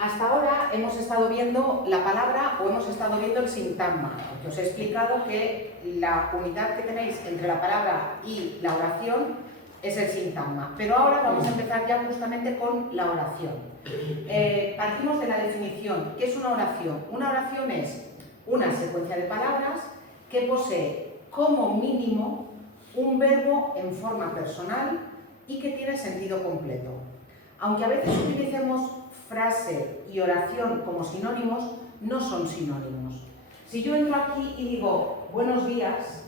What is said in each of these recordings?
Hasta ahora hemos estado viendo la palabra o hemos estado viendo el sintagma, porque os he explicado que la unidad que tenéis entre la palabra y la oración es el sintagma, pero ahora vamos a empezar ya justamente con la oración. Partimos de la definición. ¿Qué es una oración? Una oración es una secuencia de palabras que posee como mínimo un verbo en forma personal y que tiene sentido completo. Aunque a veces utilicemos frase y oración como sinónimos, no son sinónimos. Si yo entro aquí y digo buenos días,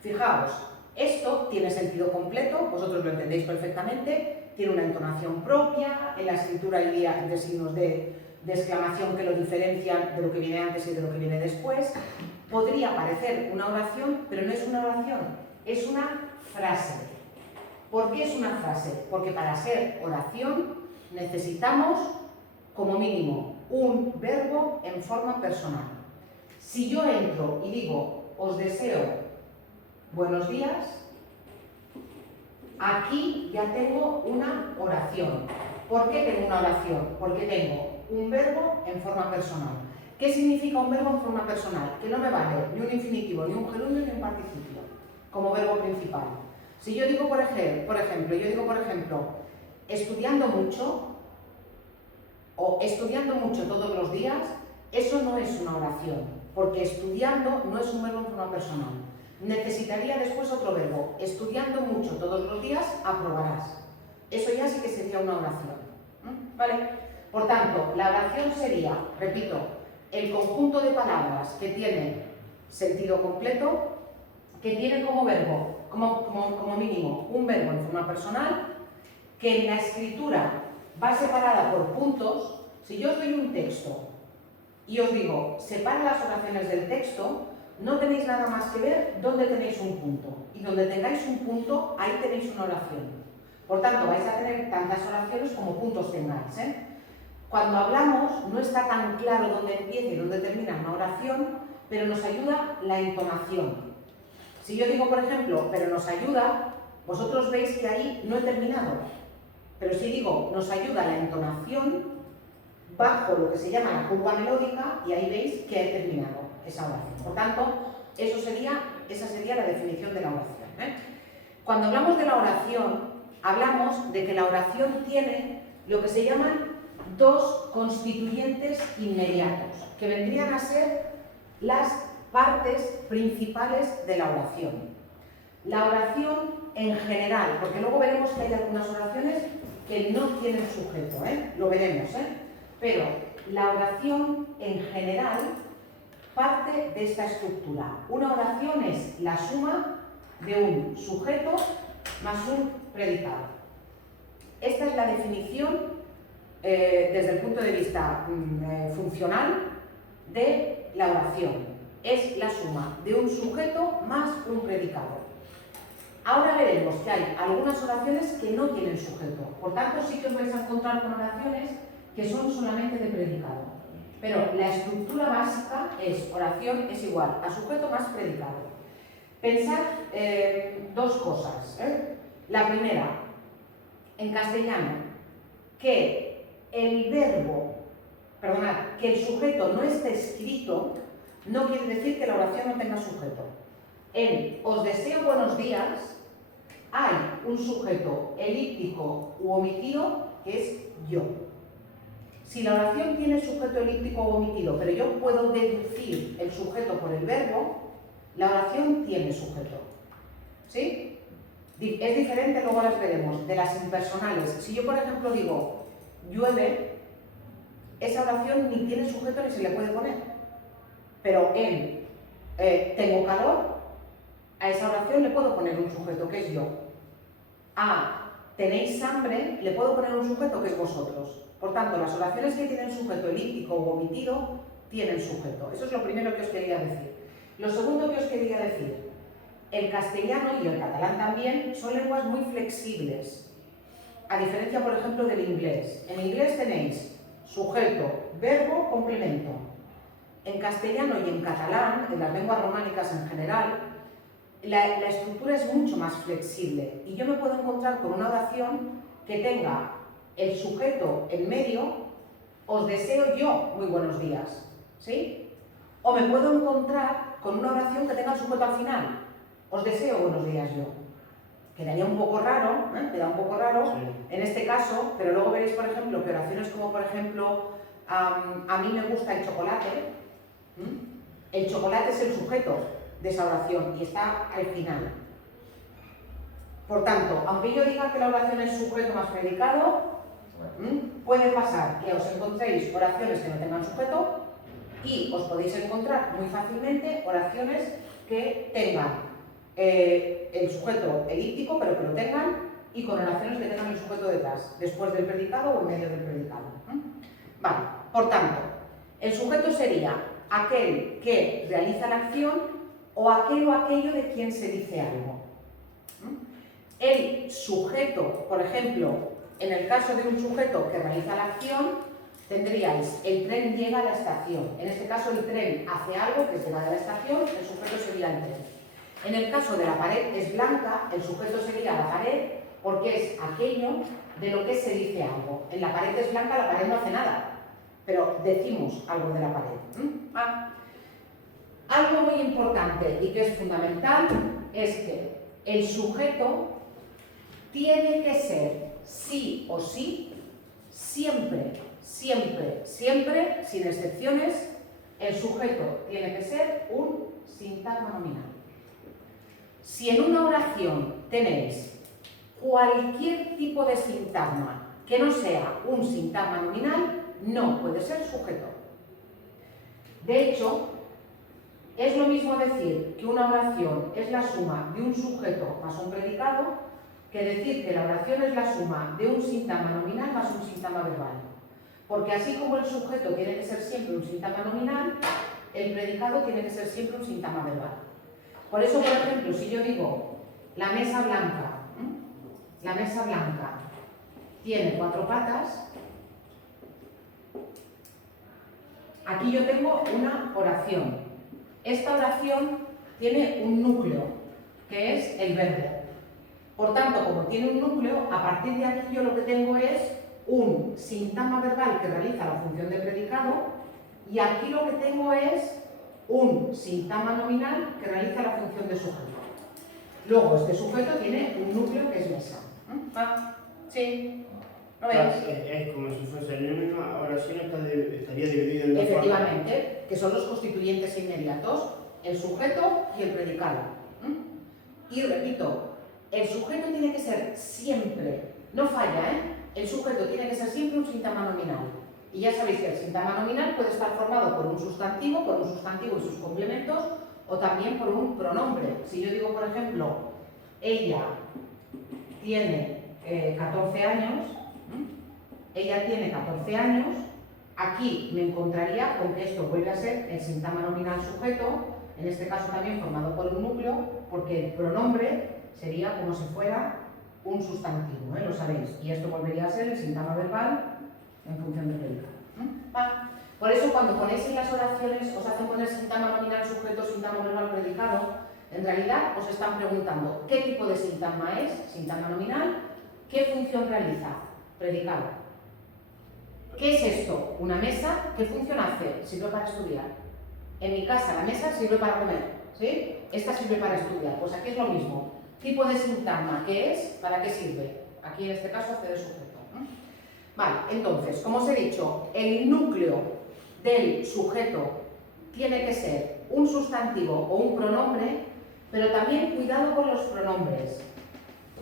fijaos, esto tiene sentido completo, vosotros lo entendéis perfectamente, tiene una entonación propia, en la escritura hay de signos de exclamación que lo diferencian de lo que viene antes y de lo que viene después. Podría parecer una oración, pero no es una oración, es una frase. ¿Por qué es una frase? Porque para ser oración necesitamos, como mínimo, un verbo en forma personal. Si yo entro y digo, os deseo buenos días, aquí ya tengo una oración. ¿Por qué tengo una oración? Porque tengo un verbo en forma personal. ¿Qué significa un verbo en forma personal? Que no me vale ni un infinitivo, ni un gerundio, ni un participio, como verbo principal. Si yo digo, por ejemplo, estudiando mucho o estudiando mucho todos los días, eso no es una oración, porque estudiando no es un verbo en forma personal. Necesitaría después otro verbo. Estudiando mucho todos los días, aprobarás. Eso ya sí que sería una oración. ¿Vale? Por tanto, la oración sería, repito, el conjunto de palabras que tiene sentido completo, que tiene como verbo, como mínimo, un verbo en forma personal, que en la escritura va separada por puntos. Si yo os doy un texto y os digo, separa las oraciones del texto, no tenéis nada más que ver dónde tenéis un punto. Y donde tengáis un punto, ahí tenéis una oración. Por tanto, vais a tener tantas oraciones como puntos tengáis, Cuando hablamos, no está tan claro dónde empieza y dónde termina una oración, pero nos ayuda la entonación. Si yo digo, por ejemplo, pero nos ayuda, vosotros veis que ahí no he terminado. Pero si digo, nos ayuda la entonación, bajo lo que se llama la curva melódica y ahí veis que he terminado esa oración. Por tanto, esa sería la definición de la oración. Cuando hablamos de la oración, hablamos de que la oración tiene lo que se llaman dos constituyentes inmediatos, que vendrían a ser las partes principales de la oración. La oración en general, porque luego veremos que hay algunas oraciones que no tienen sujeto, lo veremos, pero la oración en general parte de esta estructura. Una oración es la suma de un sujeto más un predicado. Esta es la definición desde el punto de vista funcional de la oración. Es la suma de un sujeto más un predicado. Ahora veremos que hay algunas oraciones que no tienen sujeto. Por tanto, sí que os vais a encontrar con oraciones que son solamente de predicado. Pero la estructura básica es oración es igual a sujeto más predicado. Pensad dos cosas. La primera, en castellano, que que el sujeto no esté escrito, no quiere decir que la oración no tenga sujeto. En os deseo buenos días hay un sujeto elíptico u omitido que es yo. Si la oración tiene sujeto elíptico u omitido, pero yo puedo deducir el sujeto por el verbo, la oración tiene sujeto. ¿Sí? Es diferente, luego las veremos, de las impersonales. Si yo, por ejemplo, digo llueve, esa oración ni tiene sujeto ni se le puede poner. Pero en tengo calor, a esa oración le puedo poner un sujeto que es yo. A tenéis hambre, le puedo poner un sujeto que es vosotros. Por tanto, las oraciones que tienen sujeto elíptico u omitido tienen sujeto. Eso es lo primero que os quería decir. Lo segundo que os quería decir, el castellano y el catalán también son lenguas muy flexibles, a diferencia, por ejemplo, del inglés. En inglés tenéis sujeto, verbo, complemento. En castellano y en catalán, en las lenguas románicas en general, la estructura es mucho más flexible y yo me puedo encontrar con una oración que tenga el sujeto en medio, os deseo yo muy buenos días, ¿sí? O me puedo encontrar con una oración que tenga el sujeto al final, os deseo buenos días yo. Quedaría un poco raro, queda un poco raro en este caso, pero luego veréis, por ejemplo, que oraciones como, por ejemplo, a mí me gusta el chocolate, el chocolate es el sujeto de esa oración y está al final. Por tanto, aunque yo diga que la oración es sujeto más predicado, puede pasar que os encontréis oraciones que no tengan sujeto y os podéis encontrar muy fácilmente oraciones que tengan el sujeto elíptico, pero que lo tengan, y con oraciones que tengan el sujeto detrás, después del predicado o en medio del predicado. Vale, por tanto, el sujeto sería aquel que realiza la acción o aquel o aquello de quien se dice algo. El sujeto, por ejemplo, en el caso de un sujeto que realiza la acción, tendríais el tren llega a la estación. En este caso el tren hace algo que es llegar a la estación, el sujeto sería el tren. En el caso de la pared es blanca, el sujeto sería la pared porque es aquello de lo que se dice algo. En la pared es blanca, la pared no hace nada, pero decimos algo de la pared. Algo muy importante y que es fundamental es que el sujeto tiene que ser sí o sí, siempre, siempre, siempre, sin excepciones, el sujeto tiene que ser un sintagma nominal. Si en una oración tenéis cualquier tipo de sintagma que no sea un sintagma nominal, no puede ser sujeto. De hecho, es lo mismo decir que una oración es la suma de un sujeto más un predicado que decir que la oración es la suma de un sintagma nominal más un sintagma verbal. Porque así como el sujeto tiene que ser siempre un sintagma nominal, el predicado tiene que ser siempre un sintagma verbal. Por eso, por ejemplo, si yo digo la mesa blanca tiene 4 patas, aquí yo tengo una oración. Esta oración tiene un núcleo, que es el verbo. Por tanto, como tiene un núcleo, a partir de aquí yo lo que tengo es un sintagma verbal que realiza la función de predicado y aquí lo que tengo es un sintagma nominal que realiza la función de sujeto. Luego, este sujeto tiene un núcleo que es mesa. ¿Sí? ¿Lo veis? Es como si fuese en una oración estaría dividido en dos partes. Efectivamente, que son los constituyentes inmediatos, el sujeto y el predicado. Y repito, el sujeto tiene que ser siempre, no falla, el sujeto tiene que ser siempre un sintagma nominal. Y ya sabéis que el sintagma nominal puede estar formado por un sustantivo y sus complementos, o también por un pronombre. Si yo digo, por ejemplo, ella tiene 14 años, aquí me encontraría con que esto vuelve a ser el sintagma nominal sujeto, en este caso también formado por un núcleo, porque el pronombre sería como si fuera un sustantivo, lo sabéis, y esto volvería a ser el sintagma verbal en función del predicado. Por eso cuando ponéis en las oraciones, os hacen poner sintagma nominal sujeto, sintagma verbal predicado, en realidad os están preguntando qué tipo de sintagma es, sintagma nominal, qué función realiza, predicado. ¿Qué es esto? Una mesa, ¿qué función hace? Sirve para estudiar. En mi casa la mesa sirve para comer, ¿sí? Esta sirve para estudiar, pues aquí es lo mismo. Tipo de sintagma, ¿qué es? ¿Para qué sirve? Aquí en este caso hace de sujeto. Vale, entonces, como os he dicho, el núcleo del sujeto tiene que ser un sustantivo o un pronombre, pero también cuidado con los pronombres.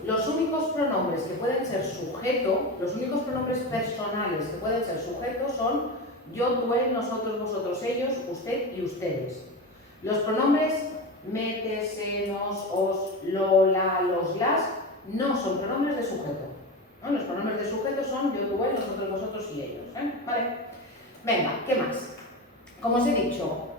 Los únicos pronombres que pueden ser sujeto, los únicos pronombres personales que pueden ser sujetos son yo, tú, él, nosotros, vosotros, ellos, usted y ustedes. Los pronombres mete, se, nos, os, lo, la, los, las, no son pronombres de sujeto. Los pronombres de sujeto son yo, tú, él, nosotros, vosotros y ellos. ¿Vale? Venga, ¿qué más? Como os he dicho,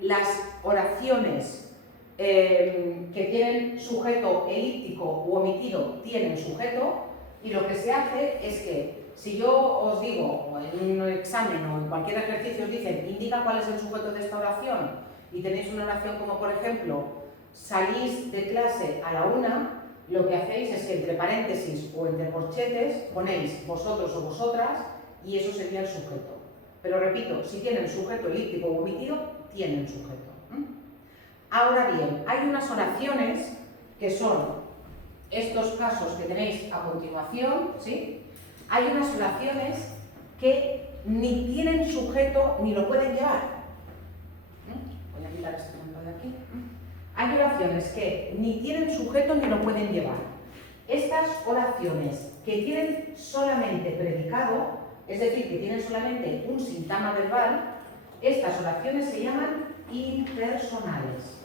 las oraciones que tienen sujeto elíptico u omitido tienen sujeto, y lo que se hace es que si yo os digo, o en un examen o en cualquier ejercicio os dicen indica cuál es el sujeto de esta oración, y tenéis una oración como por ejemplo salís de clase a la 1, lo que hacéis es que entre paréntesis o entre corchetes ponéis vosotros o vosotras y eso sería el sujeto. Pero repito, si tienen sujeto elíptico o omitido, tienen sujeto. Ahora bien, hay unas oraciones que son estos casos que tenéis a continuación, ¿sí? Hay unas oraciones que ni tienen sujeto ni lo pueden llevar. Voy a quitar este ejemplo de aquí. Hay oraciones que ni tienen sujeto ni lo pueden llevar. Estas oraciones que tienen solamente predicado, es decir, que tienen solamente un sintagma verbal, estas oraciones se llaman impersonales.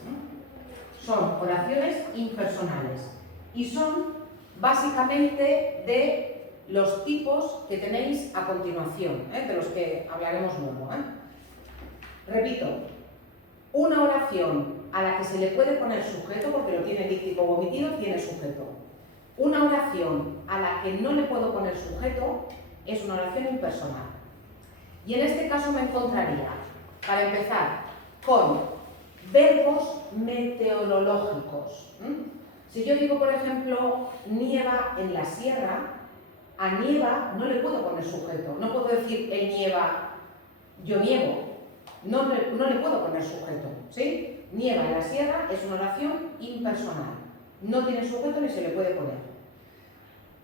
Son oraciones impersonales y son básicamente de los tipos que tenéis a continuación, de los que hablaremos luego. Repito, una oración a la que se le puede poner sujeto, porque lo tiene elíptico o omitido, tiene sujeto. Una oración a la que no le puedo poner sujeto es una oración impersonal. Y en este caso me encontraría, para empezar, con verbos meteorológicos. Si yo digo, por ejemplo, nieva en la sierra, a nieva no le puedo poner sujeto. No puedo decir él nieva, yo nievo. No le puedo poner sujeto, ¿sí? Nieva en la sierra es una oración impersonal. No tiene sujeto ni se le puede poner.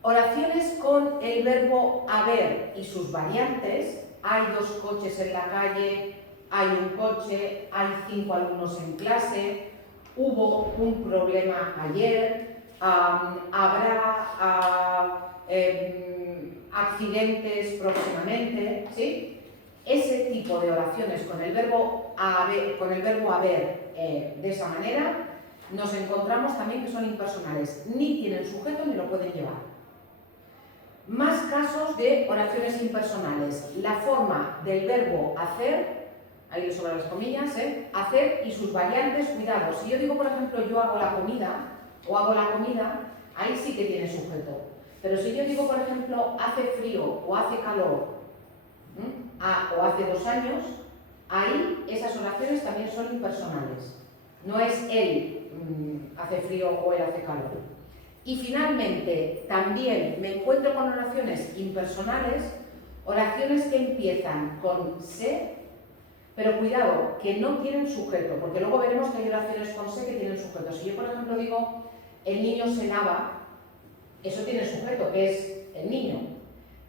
Oraciones con el verbo haber y sus variantes. Hay 2 coches en la calle, hay un coche, hay 5 alumnos en clase, hubo un problema ayer, habrá accidentes próximamente, ¿sí? Ese tipo de oraciones con el verbo haber de esa manera, nos encontramos también que son impersonales. Ni tienen sujeto ni lo pueden llevar. Más casos de oraciones impersonales. La forma del verbo hacer, ahí sobre las comillas, hacer y sus variantes, cuidado. Si yo digo, por ejemplo, yo hago la comida o hago la comida, ahí sí que tiene sujeto. Pero si yo digo, por ejemplo, hace frío o hace calor, o hace 2 años, ahí esas oraciones también son impersonales. No es él hace frío o él hace calor. Y finalmente, también me encuentro con oraciones impersonales, oraciones que empiezan con se, pero cuidado, que no tienen sujeto, porque luego veremos que hay oraciones con se que tienen sujeto. Si yo, por ejemplo, digo, el niño se lava, eso tiene sujeto, que es el niño.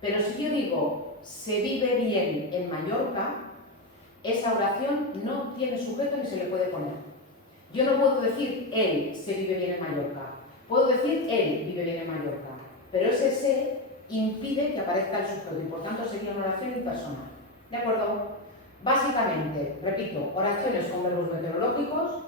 Pero si yo digo, se vive bien en Mallorca, esa oración no tiene sujeto ni se le puede poner. Yo no puedo decir, él se vive bien en Mallorca. Puedo decir, él vive bien en Mallorca. Pero ese se impide que aparezca el sujeto y por tanto sería una oración impersonal. ¿De acuerdo? Básicamente, repito, oraciones con verbos meteorológicos,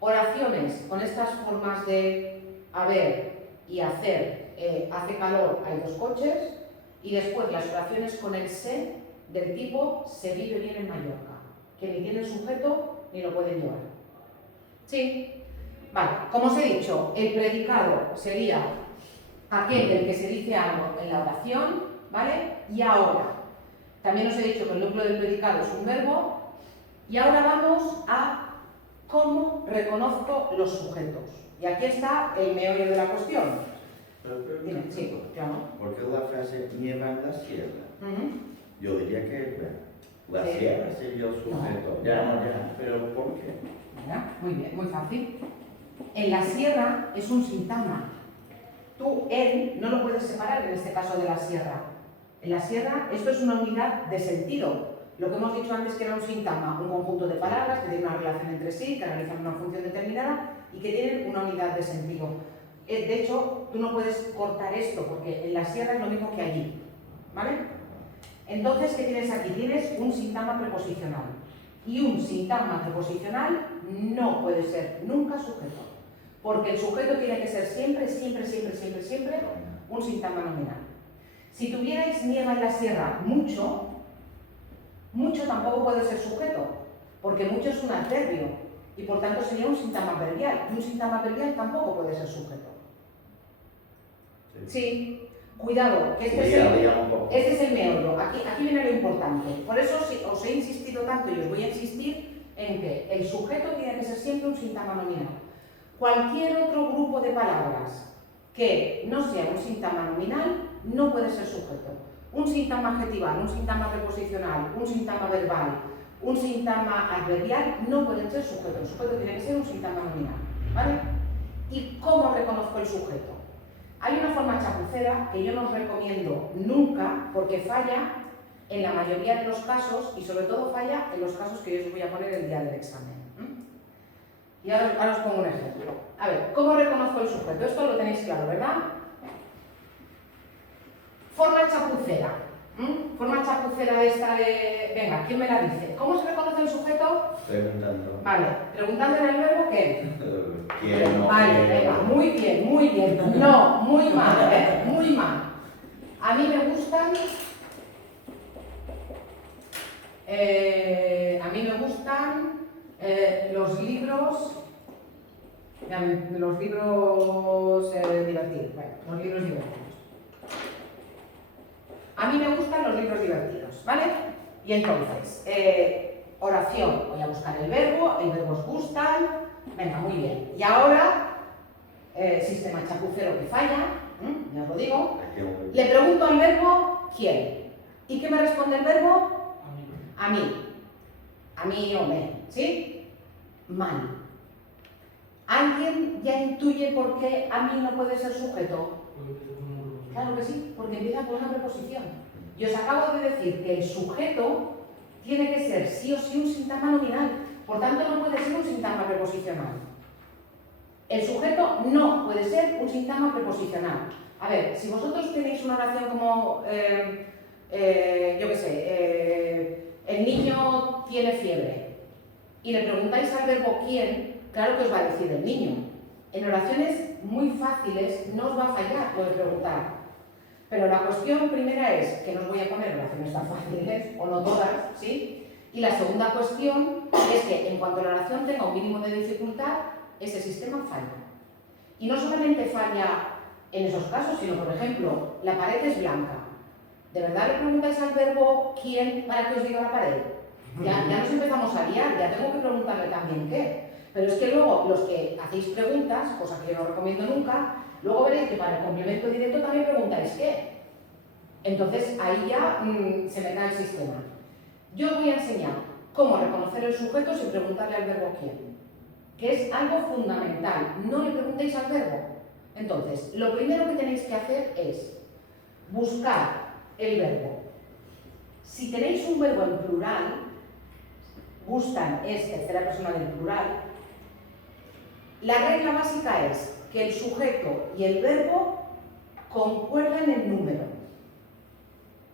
oraciones con estas formas de haber y hacer, hace calor, hay 2 coches, y después las oraciones con el se del tipo se vive bien en Mallorca, que ni tienen sujeto ni lo pueden llevar. ¿Sí? Vale, como os he dicho, el predicado sería aquel del que se dice algo en la oración, ¿vale? Y ahora, también os he dicho que el núcleo del predicado es un verbo, y ahora vamos a cómo reconozco los sujetos. Y aquí está el meollo de la cuestión. Dime, sí, claro. Porque la frase nieva en la sierra, yo diría que la Sí. sierra sería el sujeto. No. Ya, pero ¿por qué? Mira, muy bien, muy fácil. En la sierra es un sintagma. Tú, él, no lo puedes separar en este caso de la sierra. En la sierra, esto es una unidad de sentido. Lo que hemos dicho antes que era un sintagma, un conjunto de palabras que tienen una relación entre sí, que realizan una función determinada y que tienen una unidad de sentido. De hecho, tú no puedes cortar esto porque en la sierra es lo mismo que allí. ¿Vale? Entonces, ¿qué tienes aquí? Tienes un sintagma preposicional. Y un sintagma preposicional no puede ser nunca sujeto. Porque el sujeto tiene que ser siempre un sintagma nominal. Si tuvierais nieva en la sierra mucho tampoco puede ser sujeto, porque mucho es un adverbio y por tanto sería un sintagma adverbial. Y un sintagma adverbial tampoco puede ser sujeto. Sí, cuidado, que este es el meollo. Aquí viene lo importante. Por eso os he insistido tanto y os voy a insistir en que el sujeto tiene que ser siempre un sintagma nominal. Cualquier otro grupo de palabras que no sea un sintagma nominal no puede ser sujeto. Un sintagma adjetival, un sintagma preposicional, un sintagma verbal, un sintagma adverbial no pueden ser sujetos. El sujeto tiene que ser un sintagma nominal, ¿vale? ¿Y cómo reconozco el sujeto? Hay una forma chapucera que yo no os recomiendo nunca porque falla en la mayoría de los casos y sobre todo falla en los casos que yo os voy a poner el día del examen. Y ahora os pongo un ejemplo. A ver, ¿cómo reconozco el sujeto? Esto lo tenéis claro, ¿verdad? Forma chapucera. Forma chapucera esta de... Venga, ¿quién me la dice? ¿Cómo se reconoce el sujeto? Preguntando. Vale, preguntando en el verbo ¿qué? ¿Quién no? Vale, venga, muy bien, muy bien. No, muy mal, muy mal. A mí me gustan... los libros... Los libros divertidos. Bueno, los libros divertidos. A mí me gustan los libros divertidos, ¿vale? Y entonces, oración, voy a buscar el verbo os gustan, venga, muy bien. Y ahora, sistema chapucero que falla, ya os lo digo, le pregunto al verbo ¿quién? ¿Y qué me responde el verbo? A mí. A mí o me, ¿sí? Mal. ¿Alguien ya intuye por qué a mí no puede ser sujeto? Claro que sí, porque empieza con una preposición. Y os acabo de decir que el sujeto tiene que ser sí o sí un sintagma nominal, por tanto no puede ser un sintagma preposicional. El sujeto no puede ser un sintagma preposicional. A ver, si vosotros tenéis una oración como, yo qué sé, el niño tiene fiebre y le preguntáis al verbo quién, claro que os va a decir el niño. En oraciones muy fáciles no os va a fallar lo de preguntar. Pero la cuestión primera es, que no os voy a poner oraciones tan fáciles, o no todas, ¿sí? Y la segunda cuestión es que en cuanto la oración tenga un mínimo de dificultad, ese sistema falla. Y no solamente falla en esos casos, sino, por ejemplo, la pared es blanca. ¿De verdad le preguntáis al verbo quién para que os diga la pared? Ya nos empezamos a liar, ya tengo que preguntarle también qué. Pero es que luego, los que hacéis preguntas, cosa que yo no recomiendo nunca, luego veréis que para el complemento directo también preguntáis qué. Entonces ahí ya se me cae el sistema. Yo os voy a enseñar cómo reconocer el sujeto sin preguntarle al verbo quién, que es algo fundamental. No le preguntéis al verbo. Entonces, lo primero que tenéis que hacer es buscar el verbo. Si tenéis un verbo en plural, gustan es tercera persona del plural, la regla básica es que el sujeto y el verbo concuerden en número.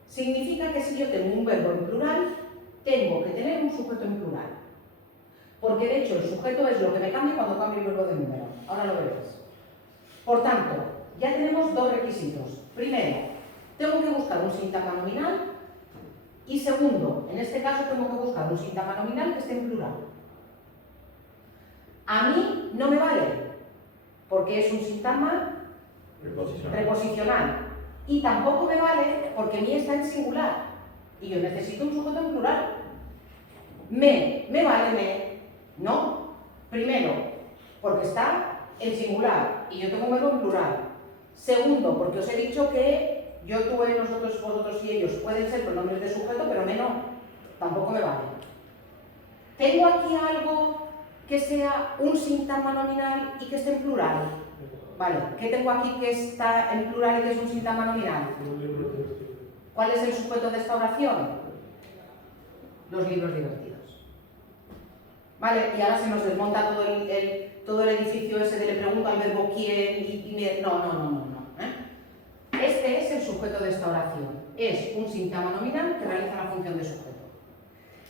Significa que si yo tengo un verbo en plural, tengo que tener un sujeto en plural. Porque de hecho el sujeto es lo que me cambia cuando cambio el verbo de número. Ahora lo veréis. Por tanto, ya tenemos dos requisitos. Primero, tengo que buscar un sintagma nominal. Y segundo, en este caso tengo que buscar un sintagma nominal que esté en plural. A mí no me vale, porque es un sintagma preposicional. Y tampoco me vale porque mi está en singular. Y yo necesito un sujeto en plural. ¿Me vale me? No. Primero, porque está en singular y yo tengo un verbo en plural. Segundo, porque os he dicho que yo, tú, nosotros, vosotros y ellos pueden ser pronombres de sujeto, pero me no. Tampoco me vale. ¿Tengo aquí algo que sea un sintagma nominal y que esté en plural? Vale, ¿qué tengo aquí que está en plural y que es un sintagma nominal? ¿Cuál es el sujeto de esta oración? Los libros divertidos. Vale, y ahora se nos desmonta todo el edificio ese de le pregunto al verbo quién No. Este es el sujeto de esta oración. Es un sintagma nominal que realiza la función de sujeto.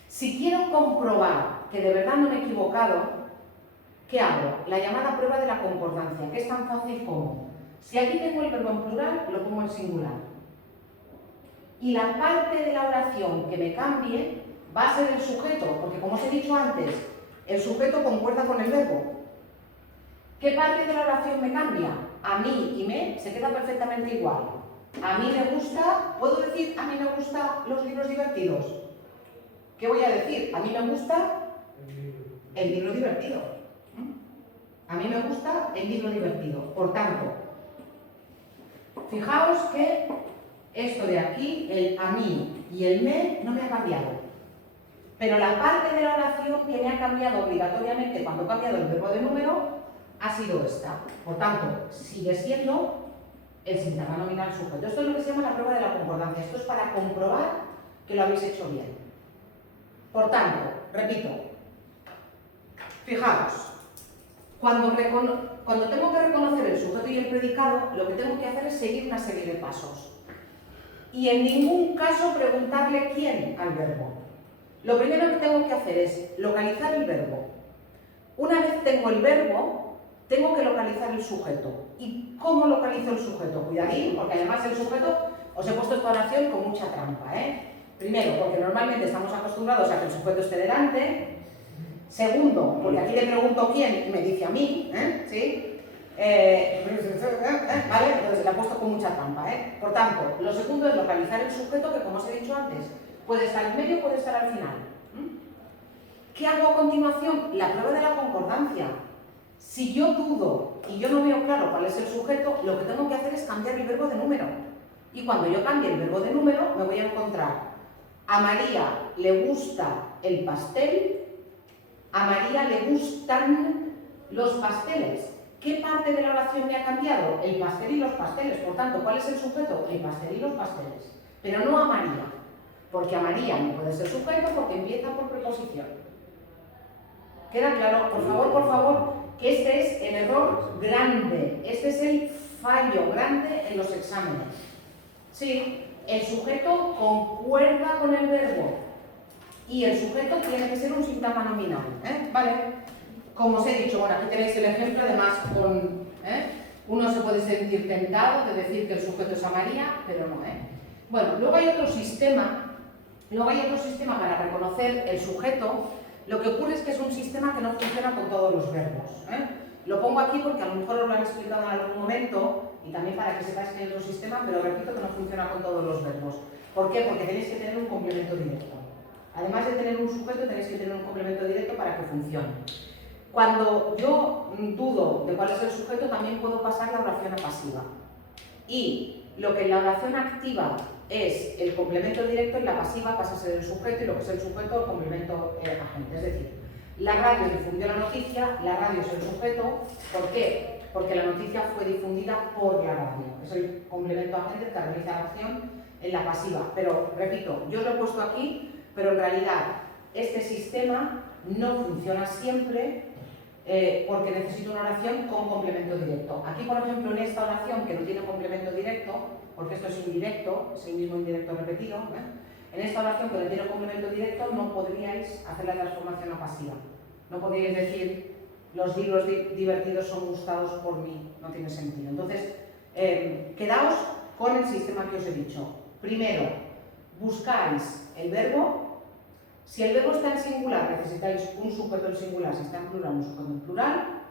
Si quiero comprobar que de verdad no me he equivocado, ¿qué hago? La llamada prueba de la concordancia, que es tan fácil como, si aquí tengo el verbo en plural, lo pongo en singular. Y la parte de la oración que me cambie va a ser el sujeto, porque como os he dicho antes, el sujeto concuerda con el verbo. ¿Qué parte de la oración me cambia? A mí y me se queda perfectamente igual. A mí me gusta, ¿puedo decir a mí me gustan los libros divertidos? ¿Qué voy a decir? A mí me gusta el libro divertido. A mí me gusta el libro divertido. Por tanto, fijaos que esto de aquí, el a mí y el me, no me ha cambiado. Pero la parte de la oración que me ha cambiado obligatoriamente cuando he cambiado el verbo de número ha sido esta. Por tanto, sigue siendo el sintagma nominal sujeto. Esto es lo que se llama la prueba de la concordancia. Esto es para comprobar que lo habéis hecho bien. Por tanto, repito, fijaos, cuando tengo que reconocer el sujeto y el predicado, lo que tengo que hacer es seguir una serie de pasos. Y en ningún caso preguntarle quién al verbo. Lo primero que tengo que hacer es localizar el verbo. Una vez tengo el verbo, tengo que localizar el sujeto. ¿Y cómo localizo el sujeto? Cuidadín, porque además el sujeto, os he puesto esta oración con mucha trampa, Primero, porque normalmente estamos acostumbrados a que el sujeto esté delante. Segundo, porque aquí le pregunto quién y me dice a mí, ¿sí? ¿Vale? Entonces la he puesto con mucha trampa, Por tanto, lo segundo es localizar el sujeto que, como os he dicho antes, puede estar en medio, puede estar al final. ¿Qué hago a continuación? La prueba de la concordancia. Si yo dudo y yo no veo claro cuál es el sujeto, lo que tengo que hacer es cambiar el verbo de número. Y cuando yo cambie el verbo de número, me voy a encontrar: a María le gusta el pastel, a María le gustan los pasteles. ¿Qué parte de la oración me ha cambiado? El pastel y los pasteles. Por tanto, ¿cuál es el sujeto? El pastel y los pasteles. Pero no a María, porque a María no puede ser sujeto porque empieza por preposición. ¿Queda claro? Por favor, que este es el error grande, este es el fallo grande en los exámenes. Sí, el sujeto concuerda con el verbo y el sujeto tiene que ser un sintagma nominal, ¿vale? Como os he dicho, bueno, aquí tenéis el ejemplo, además uno se puede sentir tentado de decir que el sujeto es a María, pero no, Bueno, luego hay otro sistema para reconocer el sujeto. Lo que ocurre es que es un sistema que no funciona con todos los verbos, Lo pongo aquí porque a lo mejor os lo han explicado en algún momento y también para que sepáis que hay otro sistema, pero repito que no funciona con todos los verbos. ¿Por qué? Porque tenéis que tener un complemento directo. Además de tener un sujeto, tenéis que tener un complemento directo para que funcione. Cuando yo dudo de cuál es el sujeto, también puedo pasar la oración a pasiva. Y lo que en la oración activa es el complemento directo, en la pasiva pasa a ser el sujeto, y lo que es el sujeto, el complemento agente. Es decir, la radio difundió la noticia, la radio es el sujeto. ¿Por qué? Porque la noticia fue difundida por la radio. Es el complemento agente que realiza la acción en la pasiva. Pero, repito, yo lo he puesto aquí, pero en realidad este sistema no funciona siempre porque necesito una oración con complemento directo. Aquí, por ejemplo, en esta oración que no tiene complemento directo, porque esto es indirecto, es el mismo indirecto repetido, en esta oración que no tiene complemento directo no podríais hacer la transformación a pasiva. No podríais decir los libros divertidos son gustados por mí, no tiene sentido. Entonces, quedaos con el sistema que os he dicho. Primero, buscáis el verbo. Si el verbo está en singular, necesitáis un sujeto en singular. Si está en plural, un sujeto en plural.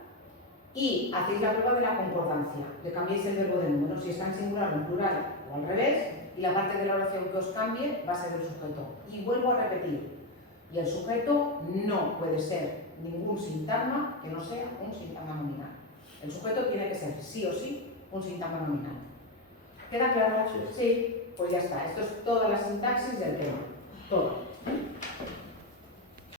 Y hacéis la prueba de la concordancia. Le cambiéis el verbo de número. Si está en singular o en plural o al revés. Y la parte de la oración que os cambie va a ser el sujeto. Y vuelvo a repetir. Y el sujeto no puede ser ningún sintagma que no sea un sintagma nominal. El sujeto tiene que ser sí o sí un sintagma nominal. ¿Queda claro? Sí. Pues ya está. Esto es toda la sintaxis del tema. Todo.